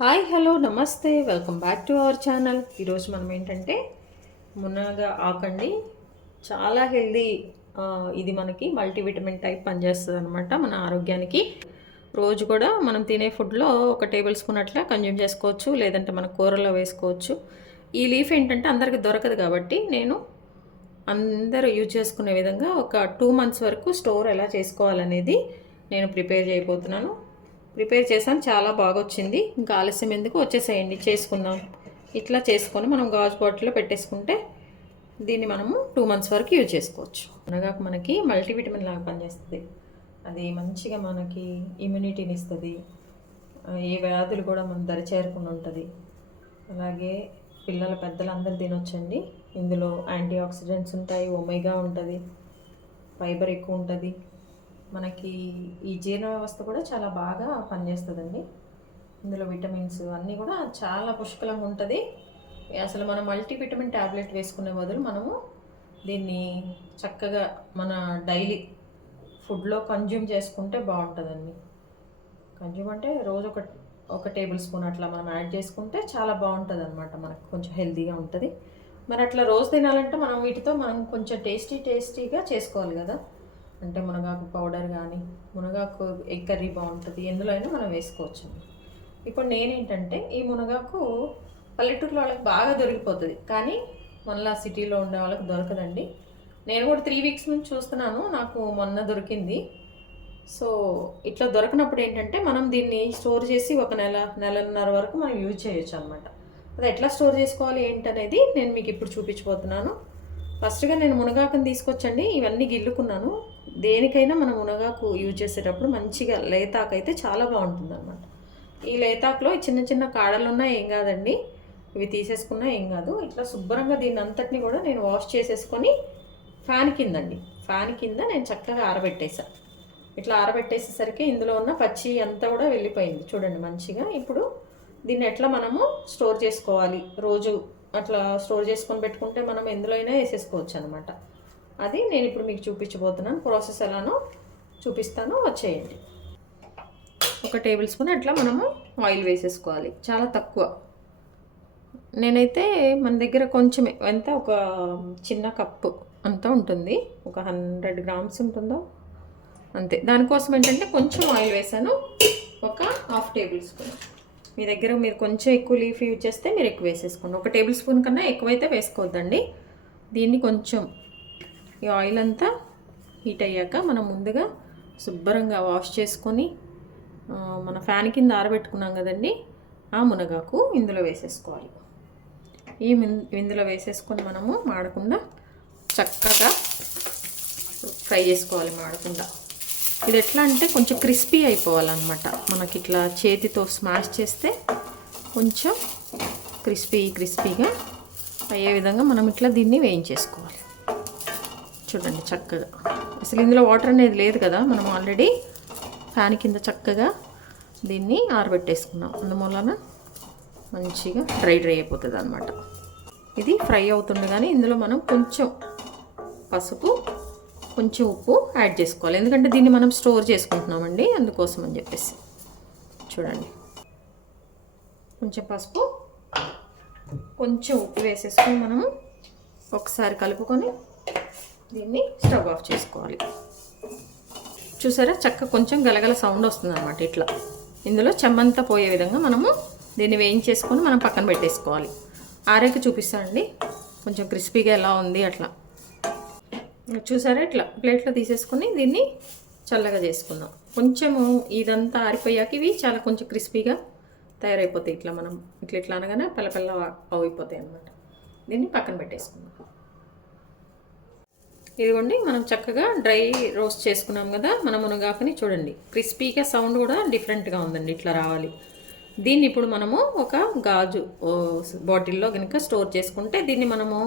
Hi hello నమస్తే welcome back to our channel. ఈరోజు మనం ఏంటంటే మునగ ఆకండి చాలా హెల్దీ. ఇది మనకి మల్టీవిటమిన్ టైప్ పనిచేస్తుంది అనమాట మన ఆరోగ్యానికి. రోజు కూడా మనం తినే ఫుడ్లో ఒక టేబుల్ స్పూన్ అట్లా కన్జ్యూమ్ చేసుకోవచ్చు, లేదంటే మన కూరలో వేసుకోవచ్చు. ఈ లీఫ్ ఏంటంటే అందరికి దొరకదు కాబట్టి నేను అందరూ యూజ్ చేసుకునే విధంగా ఒక 2 months వరకు స్టోర్ ఎలా చేసుకోవాలనేది నేను ప్రిపేర్ చేయబోతున్నాను. ప్రిపేర్ చేసాను, చాలా బాగా వచ్చింది. ఇంకా ఆలస్యం ఎందుకు, వచ్చేసేయండి చేసుకుందాం. ఇట్లా చేసుకొని మనం గాజు బాటిల్లో పెట్టేసుకుంటే దీన్ని మనము 2 months వరకు యూజ్ చేసుకోవచ్చు. మునగాకు మనకి మల్టీవిటమిన్ లాగా పనిచేస్తుంది. అది మంచిగా మనకి ఇమ్యూనిటీని ఇస్తుంది. ఏ వ్యాధులు కూడా మన దరి చేరకుండా ఉంటుంది. అలాగే పిల్లల పెద్దలు అందరూ తినొచ్చండి. ఇందులో యాంటీ ఆక్సిడెంట్స్ ఉంటాయి, ఒమేగా ఉంటుంది, ఫైబర్ ఎక్కువ ఉంటుంది. మనకి ఈ జీర్ణ వ్యవస్థ కూడా చాలా బాగా పనిచేస్తుందండి. ఇందులో విటమిన్స్ అన్నీ కూడా చాలా పుష్కలంగా ఉంటుంది. అసలు మనం మల్టీవిటమిన్ ట్యాబ్లెట్ వేసుకునే బదులు మనము దీన్ని చక్కగా మన డైలీ ఫుడ్లో కన్జ్యూమ్ చేసుకుంటే బాగుంటుందండి. కన్జ్యూమ్ అంటే రోజు ఒక టేబుల్ స్పూన్ అట్లా మనం యాడ్ చేసుకుంటే చాలా బాగుంటుంది అనమాట. మనకు కొంచెం హెల్తీగా ఉంటుంది. మరి అట్లా రోజు తినాలంటే మనం వీటితో మనం కొంచెం టేస్టీగా చేసుకోవాలి కదా. అంటే మునగాకు పౌడర్ కానీ, మునగాకు ఎగ్ కర్రీ బాగుంటుంది, ఎందులో అయినా మనం వేసుకోవచ్చు. ఇప్పుడు నేనేంటంటే ఈ మునగాకు పల్లెటూరులో వాళ్ళకి బాగా దొరికిపోతుంది, కానీ మళ్ళీ సిటీలో ఉండే వాళ్ళకి దొరకదండి. నేను కూడా 3 weeks నుంచి చూస్తున్నాను, నాకు మొన్న దొరికింది. సో ఇట్లా దొరకనప్పుడు ఏంటంటే మనం దీన్ని స్టోర్ చేసి ఒక నెలన్నర వరకు మనం యూజ్ చేయొచ్చు అనమాట. అది ఎట్లా స్టోర్ చేసుకోవాలి ఏంటనేది నేను మీకు ఇప్పుడు చూపించబోతున్నాను. ఫస్ట్గా నేను మునగాకుని తీసుకొచ్చండి, ఇవన్నీ గిల్లుకున్నాను. దేనికైనా మనం మునగాకు యూజ్ చేసేటప్పుడు మంచిగా లేతాకు అయితే చాలా బాగుంటుంది అనమాట. ఈ లేతాకులో చిన్న చిన్న కాడలు ఉన్నా ఏం కాదండి, ఇవి తీసేసుకున్నా ఏం కాదు. ఇట్లా శుభ్రంగా దీన్ని అంతటిని కూడా నేను వాష్ చేసేసుకొని ఫ్యాన్ కింద నేను చక్కగా ఆరబెట్టేసాను. ఇట్లా ఆరబెట్టేసేసరికి ఇందులో ఉన్న పచ్చి అంతా కూడా వెళ్ళిపోయింది చూడండి మంచిగా. ఇప్పుడు దీన్ని ఎట్లా మనము స్టోర్ చేసుకోవాలి, రోజు అట్లా స్టోర్ చేసుకొని పెట్టుకుంటే మనం ఎందులో అయినా వేసేసుకోవచ్చు అనమాట. అది నేను ఇప్పుడు మీకు చూపించబోతున్నాను. ప్రాసెస్ ఎలానో చూపిస్తాను, వచ్చేయండి. ఒక టేబుల్ స్పూన్ అట్లా మనము ఆయిల్ వేసేసుకోవాలి, చాలా తక్కువ. నేనైతే మన దగ్గర కొంచెమే, ఎంత ఒక చిన్న కప్పు అంతా ఉంటుంది, ఒక 100 grams ఉంటుందో అంతే. దానికోసం ఏంటంటే కొంచెం ఆయిల్ వేసాను, ఒక 1/2 టేబుల్ స్పూన్. మీ దగ్గర మీరు కొంచెం ఎక్కువ లీఫ్ యూజ్ చేస్తే మీరు ఎక్కువ వేసేసుకోండి. ఒక టేబుల్ స్పూన్ కన్నా ఎక్కువైతే వేసుకోవద్దండి. దీన్ని కొంచెం ఈ ఆయిల్ అంతా హీట్ అయ్యాక మనం ముందుగా శుభ్రంగా వాష్ చేసుకొని మన ఫ్యాన్ కింద ఆరబెట్టుకున్నాం కదండి, ఆ మునగాకు ఇందులో వేసేసుకోవాలి. ఇందులో వేసేసుకొని మనము మాడకుండా చక్కగా ఫ్రై చేసుకోవాలి, మాడకుండా. ఇది ఎట్లా అంటే కొంచెం క్రిస్పీ అయిపోవాలన్నమాట. మనకి ఇట్లా చేతితో స్మాష్ చేస్తే కొంచెం క్రిస్పీగా అయ్యే విధంగా మనం ఇట్లా దీన్ని వేయించేసుకోవాలి. చూడండి చక్కగా. అసలు ఇందులో వాటర్ అనేది లేదు కదా, మనం ఆల్రెడీ ఫ్యాన్ కింద చక్కగా దీన్ని ఆరబెట్టేసుకున్నాం. అందువలన మంచిగా డ్రై అయిపోతుంది అనమాట. ఇది ఫ్రై అవుతుండగానే ఇందులో మనం కొంచెం పసుపు, కొంచెం ఉప్పు యాడ్ చేసుకోవాలి. ఎందుకంటే దీన్ని మనం స్టోర్ చేసుకుంటున్నామండి, అందుకోసం అని చెప్పేసి. చూడండి కొంచెం పసుపు, కొంచెం ఉప్పు వేసేసుకొని మనము ఒకసారి కలుపుకొని దీన్ని స్టవ్ ఆఫ్ చేసుకోవాలి. చూసారా చక్క కొంచెం గలగల సౌండ్ వస్తుంది అనమాట. ఇట్లా ఇందులో చెమ్మంతా పోయే విధంగా మనము దీన్ని వేయించేసుకొని మనం పక్కన పెట్టేసుకోవాలి. ఆరేక చూపిస్తానండి కొంచెం క్రిస్పీగా ఎలా ఉంది అట్లా. చూసారా ఇట్లా ప్లేట్లో తీసేసుకొని దీన్ని చల్లగా చేసుకుందాం. కొంచెము ఇదంతా ఆరిపోయాక ఇవి చాలా కొంచెం క్రిస్పీగా తయారైపోతాయి. ఇట్లా మనం ఇట్లా అనగానే పల్లపల్ల అయిపోతాయి అన్నమాట. దీన్ని పక్కన పెట్టేసుకుందాం. ఇదిగోండి మనం చక్కగా డ్రై రోస్ట్ చేసుకున్నాం కదా మన మునగాకుని. చూడండి క్రిస్పీగా సౌండ్ కూడా డిఫరెంట్గా ఉందండి, ఇట్లా రావాలి. దీన్ని ఇప్పుడు మనము ఒక గాజు బాటిల్లో కనుక స్టోర్ చేసుకుంటే దీన్ని మనము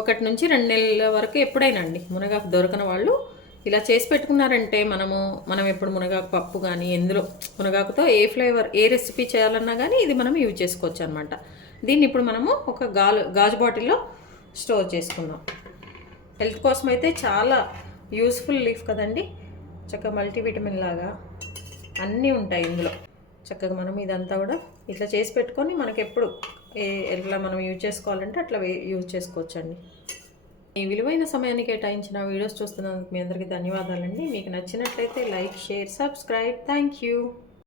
1 నుంచి 2 నెలల వరకు ఎప్పుడైనా అండి, మునగాకు దొరకని వాళ్ళు ఇలా చేసి పెట్టుకున్నారంటే మనం ఎప్పుడు మునగాకు పప్పు కానీ ఎందులో మునగాకుతో ఏ ఫ్లేవర్ ఏ రెసిపీ చేయాలన్నా కానీ ఇది మనం యూజ్ చేసుకోవచ్చు అనమాట. దీన్ని ఇప్పుడు మనము ఒక గాజు బాటిల్లో స్టోర్ చేసుకుందాం. హెల్త్ కోసం అయితే చాలా యూస్ఫుల్ లీఫ్ కదండి, చక్కగా మల్టీవిటమిన్ లాగా అన్నీ ఉంటాయి ఇందులో. చక్కగా మనం ఇదంతా కూడా ఇట్లా చేసి పెట్టుకొని మనకి ఎప్పుడు ఎట్లా మనం యూజ్ చేసుకోవాలంటే అట్లా యూజ్ చేసుకోవచ్చండి. ఈ విలువైన సమయాన్ని కేటాయించిన వీడియోస్ చూస్తున్నందుకు మీ అందరికీ ధన్యవాదాలండి. మీకు నచ్చినట్లయితే like, share, subscribe. Thank you.